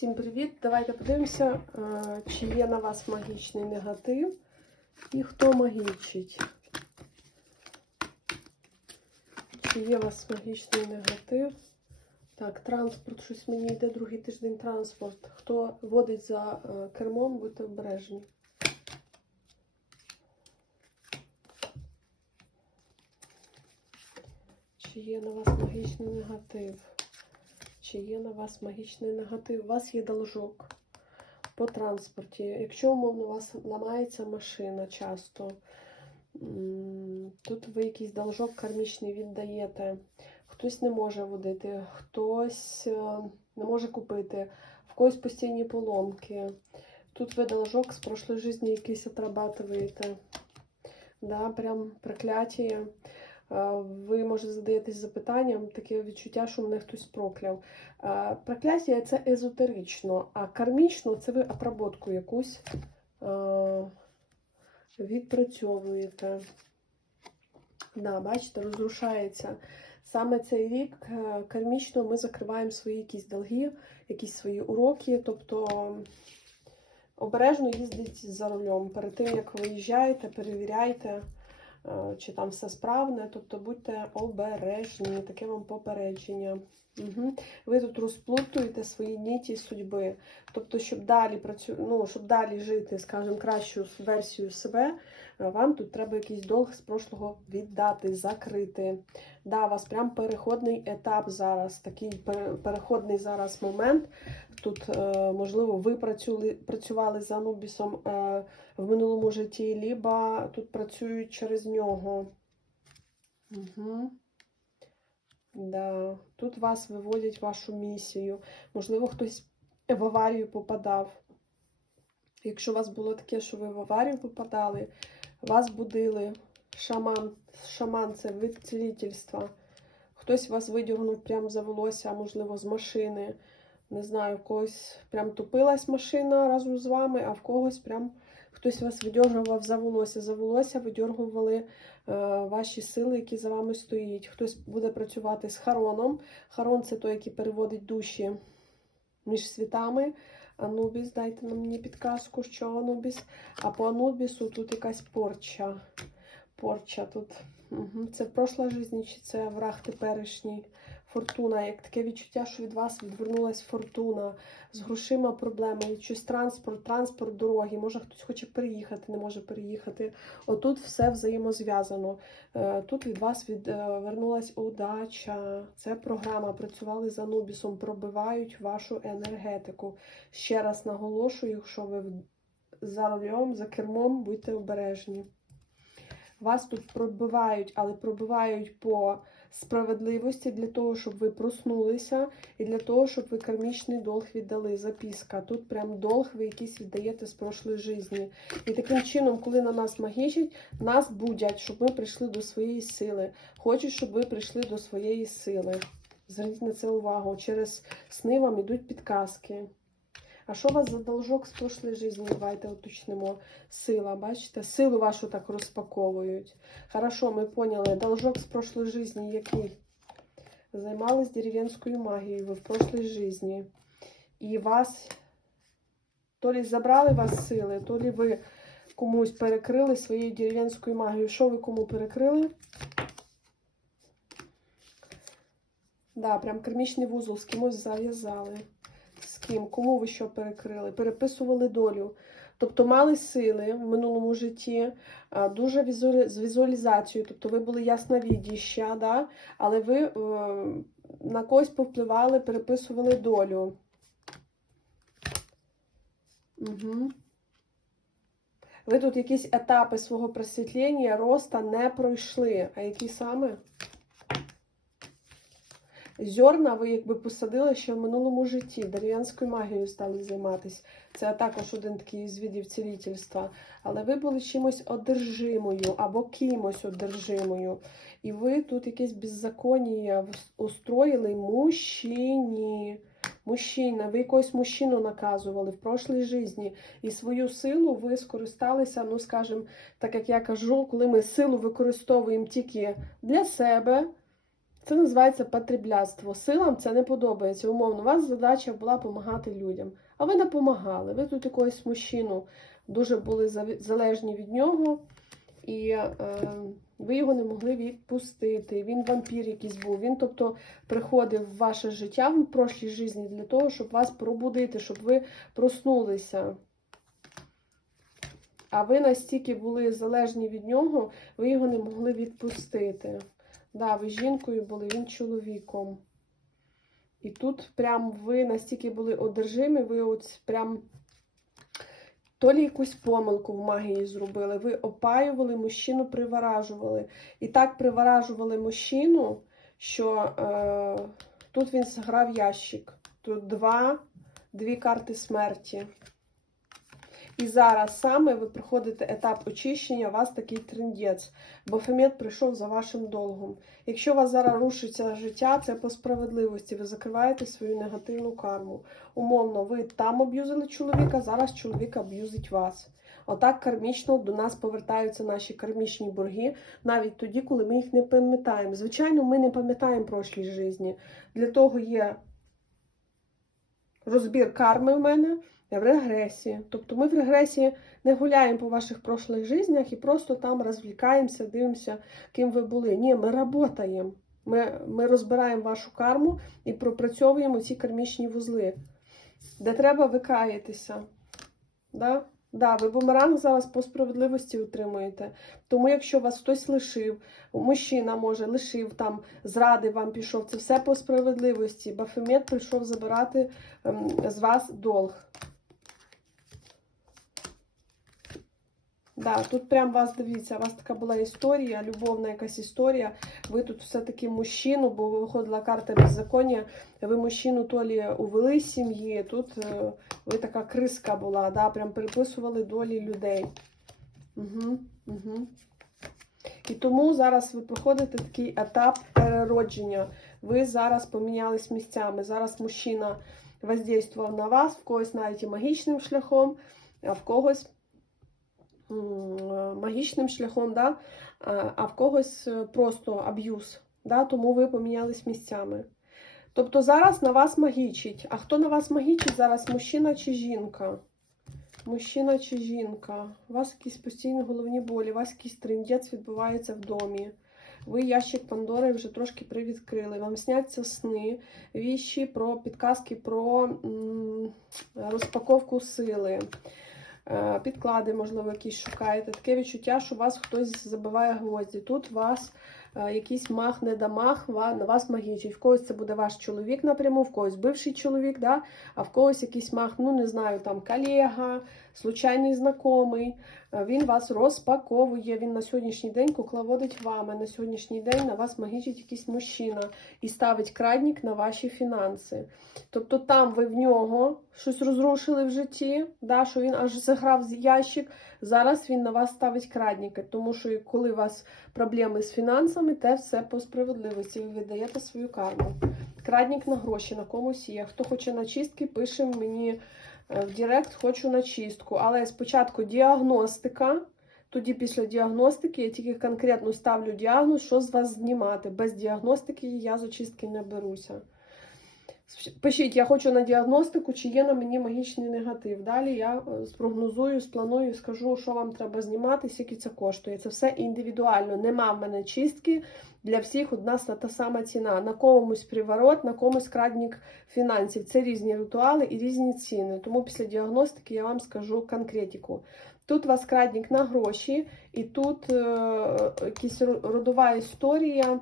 Всім привіт! Давайте подивимося, е, чи є на вас магічний негатив і хто магічить. Чи є у вас магічний негатив? Так, транспорт, щось мені йде другий тиждень транспорт. Хто водить за е, кермом, будьте обережні. Чи є на вас магічний негатив? Чи є на вас магічний негатив? У вас є должок по транспорті. Якщо, умовно, у вас ламається машина часто, тут ви якийсь должок кармічний віддаєте, хтось не може водити, хтось е, не може купити, в когось постійні поломки. Тут ви должок з прошлої житті якийсь отрабатуєте. Да, прям прокляття. Е, Ви може задаєтесь запитанням, таке відчуття, що мене хтось прокляв. Е, Прокляття це езотерично, а кармічно це ви обработку якусь е, відпрацьовуєте. Да, бачите, розрушається. Саме цей рік кармічно ми закриваємо свої якісь долги, якісь свої уроки, тобто обережно їздіть за рулем. Перед тим, як виїжджаєте, перевіряйте чи там все справне, тобто будьте обережні, таке вам попередження. Угу. Ви тут розплутуєте свої ніті судьби. Тобто, щоб далі працю... ну, щоб далі жити, скажімо, кращу версію себе, е, вам тут треба якийсь долг з прошлого віддати, закрити. Да, у вас прям переходний етап зараз, такий переходний зараз момент. Тут, е, можливо, ви працювали, працювали з Анубісом е, в минулому житті, либо тут працюють через нього. Угу. Да. Тут вас виводять вашу місію. Можливо, хтось в аварію попадав. Якщо у вас було таке, що ви в аварію попадали, вас будили. Шаман, шаман це вид. Хтось вас видягнув прямо за волосся, можливо, з машини. Не знаю, в когось прям тупилась машина разом з вами, а в когось прям хтось вас видьоргував за волосся. За волосся видьоргували ваші сили, які за вами стоїть. Хтось буде працювати з Хароном. Харон це той, який переводить душі між світами. Анубіс, дайте мені підказку, що Анубіс. А по Анубісу тут якась порча. Порча тут. Угу. Це в прошлій житті, чи це враг теперішній? Фортуна, як таке відчуття, що від вас відвернулась фортуна, з грошима проблеми, щось транспорт, транспорт, дороги. Може хтось хоче переїхати, не може переїхати. Отут все взаємозв'язано. Е, Тут від вас відвернулась удача. Це програма. Працювали з Анубісом, пробивають вашу енергетику. Ще раз наголошую, якщо ви за рулем, за кермом, будьте обережні. Вас тут пробивають, але пробивають по справедливості для того, щоб ви проснулися, і для того, щоб ви кармічний долг віддали. Записка. Тут прям долг ви якийсь віддаєте з прошлої житті. І таким чином, коли на нас магічать, нас будять, щоб ми прийшли до своєї сили. Хочуть, щоб ви прийшли до своєї сили. Зверніть на це увагу. Через сни вам ідуть підказки. А що у вас за должок з прошлої житті? Давайте уточнимо. Сила, бачите? Силу вашу так розпаковують. Хорошо, ми поняли. Должок з прошлої житті який? Займались деревенською магією ви в прошлій житті. І вас то лі забрали вас сили, то лі ви комусь перекрили своєю деревенською магією. Що ви кому перекрили? Да, прям кармічний вузол з кимось зав'язали. Ким? Кому ви що перекрили? Переписували долю. Тобто мали сили в минулому житті, дуже візуалі... з візуалізацією, тобто ви були ясновідіща, да? але ви е, на когось повпливали, переписували долю. Угу. Ви тут якісь етапи свого просвітлення, роста не пройшли. А які саме? Зерна ви якби посадили ще в минулому житті, дерев'янською магією стали займатися. Це також один такий з видів цілительства. Але ви були чимось одержимою або кимось одержимою. І ви тут якесь беззаконня устроїли мужчині. Мужчина, ви якогось мужчину наказували в прошлій житті. І свою силу ви скористалися, ну скажімо, так як я кажу, коли ми силу використовуємо тільки для себе. Це називається потреблятство. Силам це не подобається. Умовно, у вас задача була допомагати людям, а ви допомагали. Ви тут якогось мужчину дуже були залежні від нього, і е, ви його не могли відпустити. Він вампір якийсь був. Він, тобто, приходив в ваше життя в прошлій житті для того, щоб вас пробудити, щоб ви проснулися. А ви настільки були залежні від нього, ви його не могли відпустити. Да, ви жінкою були, він чоловіком. І тут прям ви настільки були одержимі, ви от прям то лі якусь помилку в магії зробили. Ви опаювали мужчину, приваражували. І так приваражували мужчину, що е, тут він зграв ящик. Тут два, дві карти смерті. І зараз саме ви проходите етап очищення, у вас такий трендець, бо Фемет прийшов за вашим долгом. Якщо у вас зараз рушиться життя, це по справедливості. Ви закриваєте свою негативну карму. Умовно, ви там аб'юзили чоловіка, зараз чоловік аб'юзить вас. Отак кармічно до нас повертаються наші кармічні борги, навіть тоді, коли ми їх не пам'ятаємо. Звичайно, ми не пам'ятаємо прошлій житті. Для того є розбір карми в мене в регресії. Тобто ми в регресії не гуляємо по ваших прошлих життях і просто там розвлікаємося, дивимося, ким ви були. Ні, ми працюємо. Ми, ми розбираємо вашу карму і пропрацьовуємо ці кармічні вузли, де треба викаятися. Да? Да, ви бумеранг зараз по справедливості отримуєте. Тому, якщо вас хтось лишив, мужчина може лишив там, зради вам пішов, це все по справедливості. Бафемет прийшов забирати ем, з вас долг. Да, тут прям вас дивіться, у вас така була історія, любовна якась історія. Ви тут все-таки мужчину, бо виходила карта беззаконня. Ви мужчину то лі увели з сім'ї. Тут е, ви така криска була, да, прям переписували долі людей. Угу, угу. І тому зараз ви проходите такий етап переродження. Ви зараз помінялись місцями. Зараз мужчина воздействував на вас, в когось навіть і магічним шляхом, а в когось магічним шляхом, да? а- а в когось е, просто аб'юз. Да? Тому ви помінялись місцями. Тобто зараз на вас магічить. А хто на вас магічить зараз, мужчина чи жінка? Мужчина чи жінка? У вас якісь постійні головні болі, у вас якийсь трендець відбувається в домі. Ви ящик Пандори вже трошки привідкрили. Вам сняться сни, віщі про підказки про м, розпаковку сили. Е, Підклади, можливо, якісь шукаєте. Таке відчуття, що вас хтось забиває гвозді. Тут вас е, якийсь мах, не дамаг, на вас магічить. В когось це буде ваш чоловік напряму, в когось бивший чоловік, да? а в когось якийсь мах, ну не знаю, там колега, случайний знайомий. Е, Він вас розпаковує. Він на сьогоднішній день кукловодить вами. На сьогоднішній день на вас магічить якийсь мужчина і ставить крадник на ваші фінанси. Тобто там ви в нього щось розрушили в житті, да, що він аж заграв з ящик. Зараз він на вас ставить крадника, тому що коли у вас проблеми з фінансами, те все по справедливості. Ви видаєте свою карму. Крадник на гроші на комусь є. Хто хоче на чистки, пише мені в Директ, хочу на чистку. Але спочатку діагностика. Тоді після діагностики я тільки конкретно ставлю діагноз, що з вас знімати. Без діагностики я з очистки не беруся. Пишіть, я хочу на діагностику, чи є на мені магічний негатив. Далі я е, спрогнозую, спланую, скажу, що вам треба знімати, скільки це коштує. Це все індивідуально. Нема в мене чистки. Для всіх одна с- та сама ціна. На комусь приворот, на комусь крадник фінансів. Це різні ритуали і різні ціни. Тому після діагностики я вам скажу конкретику. Тут у вас крадник на гроші, і тут е, якась родова історія,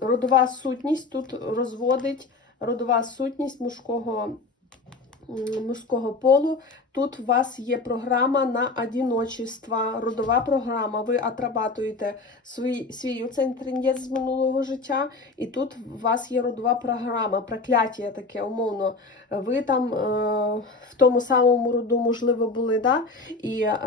родова сутність тут розводить родова сутність мужського, мужського полу. Тут у вас є програма на одіночество, родова програма. Ви отрабатуєте свій, свій оцей з минулого життя, і тут у вас є родова програма, прокляття таке, умовно. Ви там е, в тому самому роду, можливо, були, да? і е,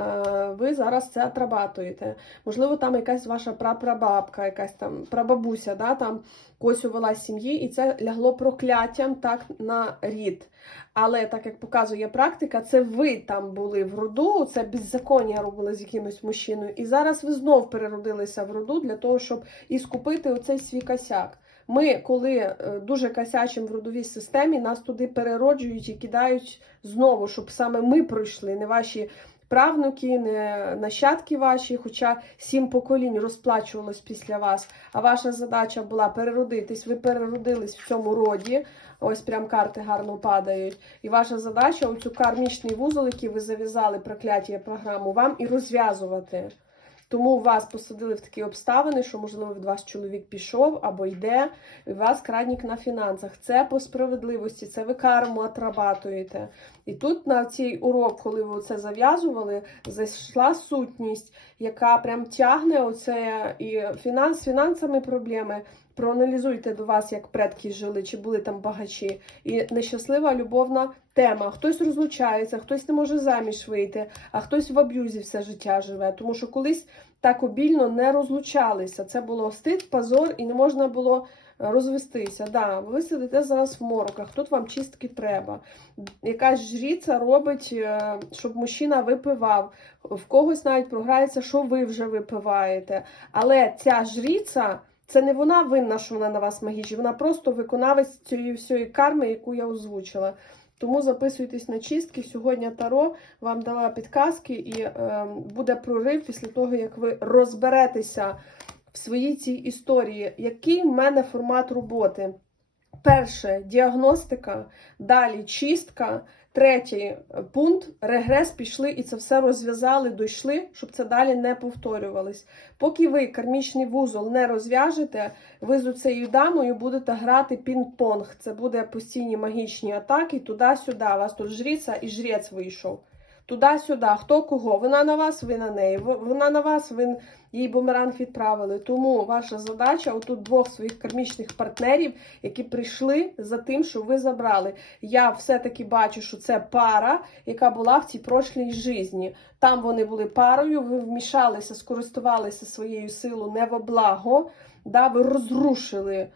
ви зараз це отрабатуєте. Можливо, там якась ваша прапрабабка, якась там прабабуся, да? там когось увела сім'ї, і це лягло прокляттям так на рід. Але так як показує практика, це ви там були в роду, це беззаконня робили з якимось мужчиною. І зараз ви знов переродилися в роду для того, щоб і скупити оцей свій косяк. Ми, коли е, дуже косячим в родовій системі, нас туди перероджують і кидають знову, щоб саме ми пройшли, не ваші правнуки, не нащадки ваші, хоча сім поколінь розплачувалось після вас. А ваша задача була переродитись. Ви переродились в цьому роді. Ось прям карти гарно падають. І ваша задача оцю кармічний вузол, який ви зав'язали прокляття програму, вам і розв'язувати. Тому вас посадили в такі обставини, що, можливо, від вас чоловік пішов або йде, і вас крадник на фінансах. Це по справедливості, це ви карму отрабатуєте. І тут на цей урок, коли ви це зав'язували, зайшла сутність, яка прям тягне оце і фінанс, з фінансами проблеми. Проаналізуйте до вас, як предки жили, чи були там багачі. І нещаслива любовна тема. Хтось розлучається, хтось не може заміж вийти, а хтось в аб'юзі все життя живе. Тому що колись так обільно не розлучалися. Це було стид, позор, і не можна було е, розвестися. Да, ви сидите зараз в мороках, тут вам чистки треба. Якась жріця робить, е, щоб мужчина випивав. В когось навіть програється, що ви вже випиваєте. Але ця жріця. Це не вона винна, що вона на вас магічить, вона просто виконавець цієї всієї карми, яку я озвучила. Тому записуйтесь на чистки. Сьогодні Таро вам дала підказки, і е, буде прорив після того, як ви розберетеся в своїй цій історії. Який в мене формат роботи? Перше діагностика, далі чистка. Третій пункт регрес пішли і це все розв'язали, дійшли, щоб це далі не повторювалось. Поки ви кармічний вузол не розв'яжете, ви з цією дамою будете грати пінг-понг. Це буде постійні магічні атаки туди-сюди. Вас тут жріця і жрець вийшов. Туди-сюди, хто кого? Вона на вас, ви на неї. Вона на вас, ви їй бумеранг відправили. Тому ваша задача отут двох своїх кармічних партнерів, які прийшли за тим, що ви забрали. Я все-таки бачу, що це пара, яка була в цій прошлій житті. Там вони були парою, ви вмішалися, скористувалися своєю силою не во благо, да, ви розрушили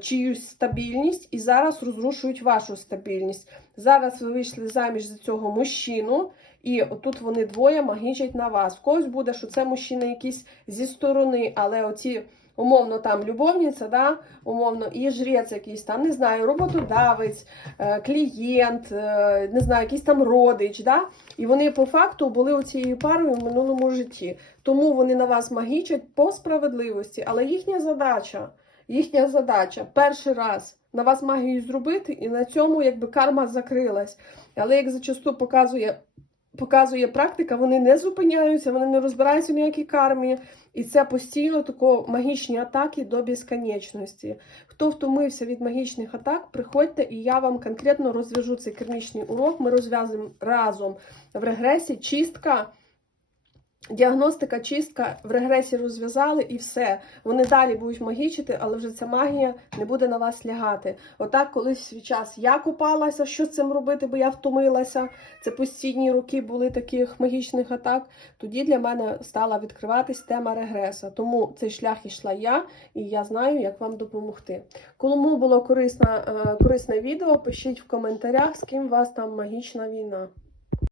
чиюсь стабільність і зараз розрушують вашу стабільність. Зараз ви вийшли заміж за цього мужчину, і отут вони двоє магічать на вас. Когось буде, що це мужчина якийсь зі сторони, але оці. Умовно, там любовниця, да, умовно, і жрець якийсь там, не знаю, роботодавець, е, клієнт, е, не знаю, якийсь там родич, да, і вони по факту були оцією парою в минулому житті. Тому вони на вас магічать по справедливості. Але їхня задача, їхня задача перший раз на вас магію зробити, і на цьому якби карма закрилась. Але як зачасту показує. Показує практика, вони не зупиняються, вони не розбираються в ніякій кармі, і це постійно тако магічні атаки до безконечності. Хто втомився від магічних атак, приходьте, і я вам конкретно розв'яжу цей кармічний урок. Ми розв'язуємо разом в регресі чистка. Діагностика, чистка в регресі розв'язали і все. Вони далі будуть магічити, але вже ця магія не буде на вас лягати. Отак, колись свій час я купалася, що з цим робити, бо я втомилася. Це постійні роки були таких магічних атак. Тоді для мене стала відкриватись тема регреса. Тому цей шлях йшла я, і я знаю, як вам допомогти. Кому було корисне, корисне відео, пишіть в коментарях, з ким у вас там магічна війна.